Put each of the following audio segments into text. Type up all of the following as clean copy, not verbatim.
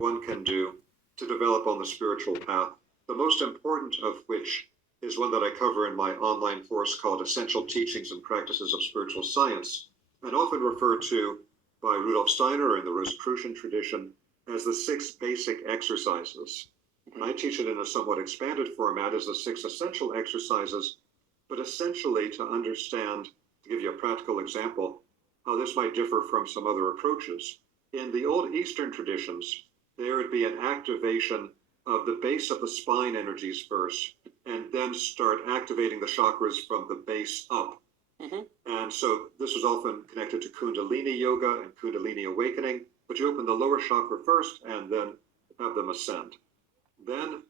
one can do to develop on the spiritual path, the most important of which is one that I cover in my online course called Essential Teachings and Practices of Spiritual Science, and often referred to by Rudolf Steiner in the Rosicrucian tradition as the 6 basic exercises. And I teach it in a somewhat expanded format as the 6 essential exercises, but essentially to understand, to give you a practical example, how this might differ from some other approaches. In the old Eastern traditions, there would be an activation of the base of the spine energies first, and then start activating the chakras from the base up. And so this was often connected to Kundalini yoga and Kundalini awakening, but you open the lower chakra first and then have them ascend. Then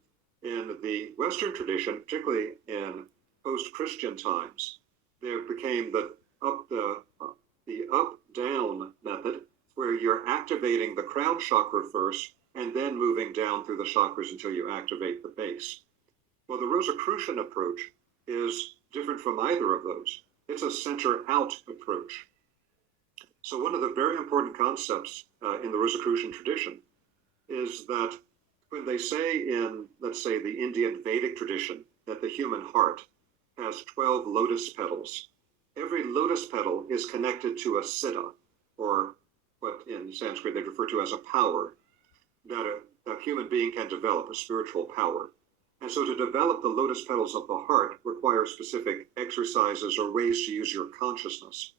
in the Western tradition, particularly in post-Christian times, there became the up-down method, where you're activating the crown chakra first and then moving down through the chakras until you activate the base. Well, the Rosicrucian approach is different from either of those. It's a center-out approach. So one of the very important concepts in the Rosicrucian tradition is that when they say in, let's say, the Indian Vedic tradition, that the human heart has 12 lotus petals, every lotus petal is connected to a siddha, or what in Sanskrit they refer to as a power, that a human being can develop, a spiritual power. And so to develop the lotus petals of the heart requires specific exercises or ways to use your consciousness.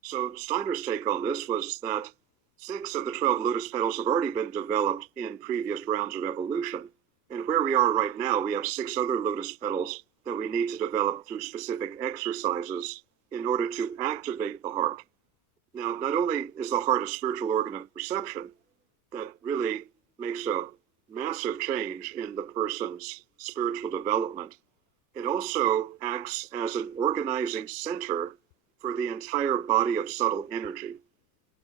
So Steiner's take on this was that 6 of the 12 lotus petals have already been developed in previous rounds of evolution. And where we are right now, we have 6 other lotus petals that we need to develop through specific exercises in order to activate the heart. Now, not only is the heart a spiritual organ of perception that really makes a massive change in the person's spiritual development, it also acts as an organizing center for the entire body of subtle energy.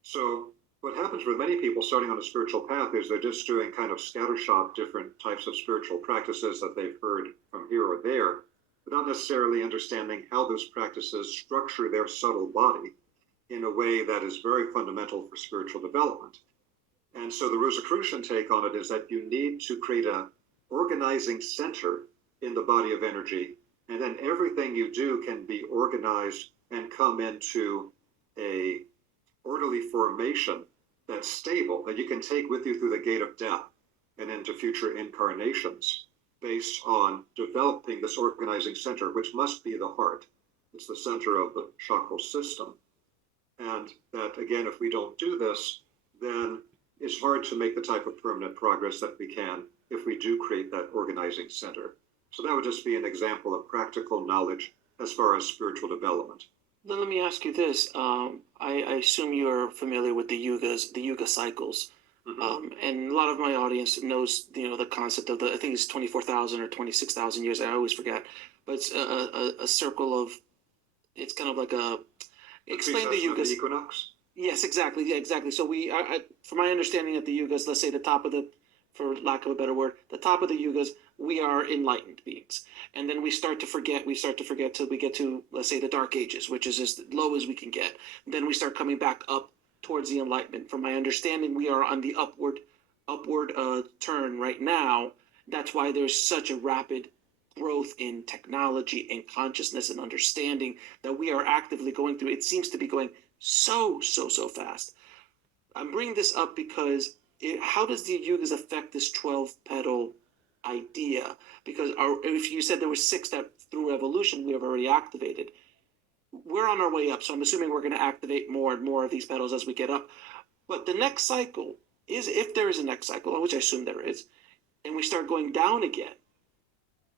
So what happens with many people starting on a spiritual path is they're just doing kind of scattershot different types of spiritual practices that they've heard from here or there, but not necessarily understanding how those practices structure their subtle body in a way that is very fundamental for spiritual development. And so the Rosicrucian take on it is that you need to create an organizing center in the body of energy, and then everything you do can be organized and come into a orderly formation that's stable, that you can take with you through the gate of death and into future incarnations, based on developing this organizing center, which must be the heart. It's the center of the chakral system. And that, again, if we don't do this, then it's hard to make the type of permanent progress that we can if we do create that organizing center. So that would just be an example of practical knowledge as far as spiritual development. Then let me ask you this. I assume you're familiar with the yuga cycles. And a lot of my audience knows, the concept of I think it's 24,000 or 26,000 years. I always forget. But it's a circle of, it's kind of like explain the yugas. The equinox? Yes, exactly. Yeah, exactly. So from my understanding of the yugas, let's say the top of for lack of a better word, the top of the yugas, we are enlightened beings. And then we start to forget till we get to, let's say, the dark ages, which is as low as we can get. And then we start coming back up towards the enlightenment. From my understanding, we are on the upward turn right now. That's why there's such a rapid growth in technology and consciousness and understanding that we are actively going through. It seems to be going so fast. I'm bringing this up because how does the yugas affect this 12-petal idea? Because if you said there were 6 that through evolution we have already activated, we're on our way up. So I'm assuming we're going to activate more and more of these petals as we get up. But the next cycle is, if there is a next cycle, which I assume there is, and we start going down again,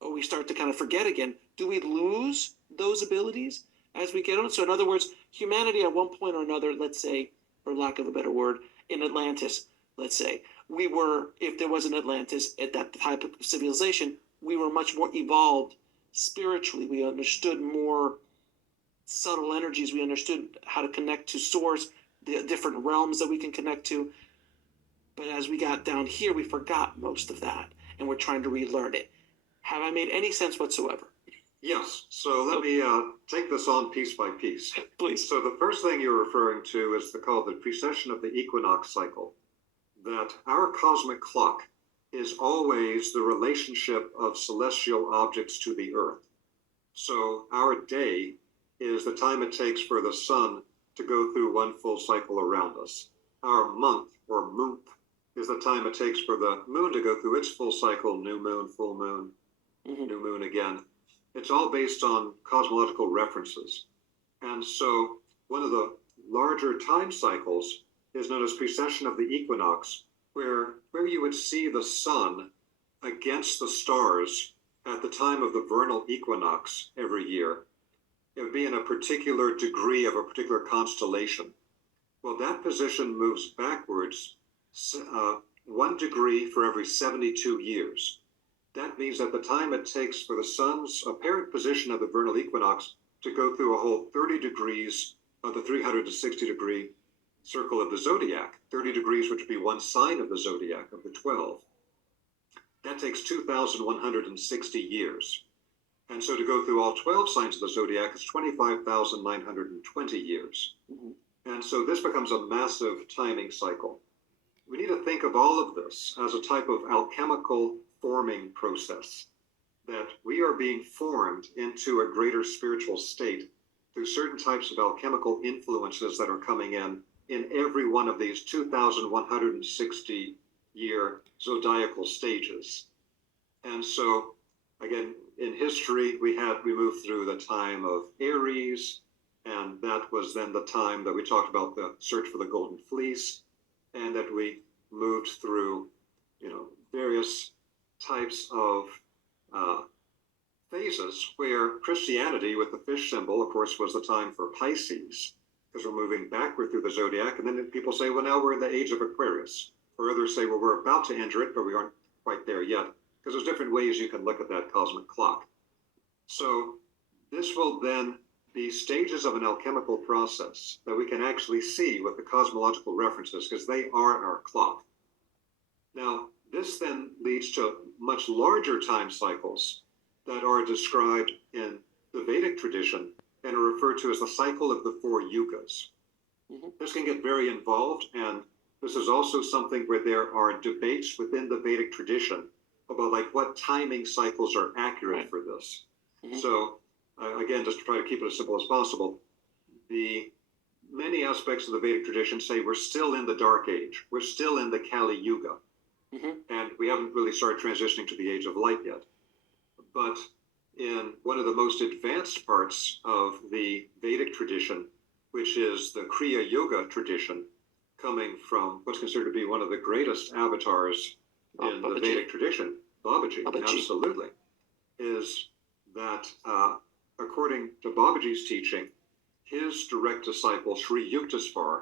or we start to kind of forget again, do we lose those abilities as we get on? So in other words, humanity at one point or another, let's say, for lack of a better word, in Atlantis, let's say, we were, if there was an Atlantis at that type of civilization, we were much more evolved spiritually. We understood more subtle energies. We understood how to connect to source, the different realms that we can connect to. But as we got down here, we forgot most of that, and we're trying to relearn it. Have I made any sense whatsoever? Yes. So let me take this on piece by piece. Please. So the first thing you're referring to is called the precession of the equinox cycle. that our cosmic clock is always the relationship of celestial objects to the Earth. So our day is the time it takes for the sun to go through one full cycle around us. Our month or month is the time it takes for the moon to go through its full cycle, new moon, full moon, new moon again. It's all based on cosmological references. And so one of the larger time cycles is known as precession of the equinox, where you would see the sun against the stars at the time of the vernal equinox every year. It would be in a particular degree of a particular constellation. Well, that position moves backwards 1 degree for every 72 years. That means that the time it takes for the sun's apparent position of the vernal equinox to go through a whole 30 degrees of the 360-degree circle of the zodiac, 30 degrees, which would be one sign of the zodiac of the 12. That takes 2,160 years. And so to go through all 12 signs of the zodiac is 25,920 years. And so this becomes a massive timing cycle. We need to think of all of this as a type of alchemical forming process, that we are being formed into a greater spiritual state through certain types of alchemical influences that are coming in every one of these 2,160 year zodiacal stages. And so, again, in history, we moved through the time of Aries, and that was then the time that we talked about the search for the golden fleece, and that we moved through, various types of phases where Christianity, with the fish symbol, of course, was the time for Pisces, because we're moving backward through the zodiac. And then people say, well, now we're in the age of Aquarius. Or others say, well, we're about to enter it, but we aren't quite there yet, because there's different ways you can look at that cosmic clock. So this will then be stages of an alchemical process that we can actually see with the cosmological references, because they are our clock. Now, this then leads to much larger time cycles that are described in the Vedic tradition and are referred to as the cycle of the 4 yugas. This can get very involved, and this is also something where there are debates within the Vedic tradition about what timing cycles are accurate for this. So again, just to try to keep it as simple as possible, the many aspects of the Vedic tradition say we're still in the Dark Age. We're still in the Kali Yuga. And we haven't really started transitioning to the Age of Light yet. But in one of the most advanced parts of the Vedic tradition, which is the Kriya Yoga tradition, coming from what's considered to be one of the greatest avatars in the Vedic tradition, Babaji, absolutely, is that according to Babaji's teaching, his direct disciple, Sri Yuktasvar,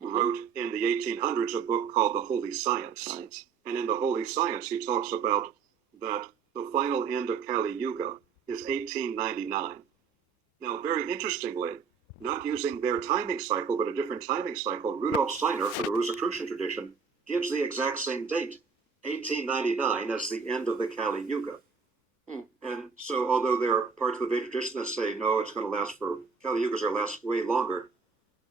wrote in the 1800s a book called The Holy Science. And in The Holy Science, he talks about that the final end of Kali Yuga is 1899. Now, very interestingly, not using their timing cycle, but a different timing cycle, Rudolf Steiner, for the Rosicrucian tradition, gives the exact same date, 1899, as the end of the Kali Yuga. And so, although there are parts of the Vedic tradition that say, no, it's going to last for, Kali Yugas are going to last way longer,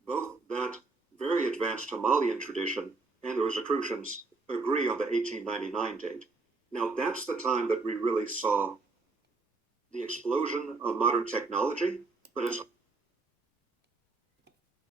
both that very advanced Himalayan tradition and the Rosicrucians agree on the 1899 date. Now, that's the time that we really saw the explosion of modern technology, but it's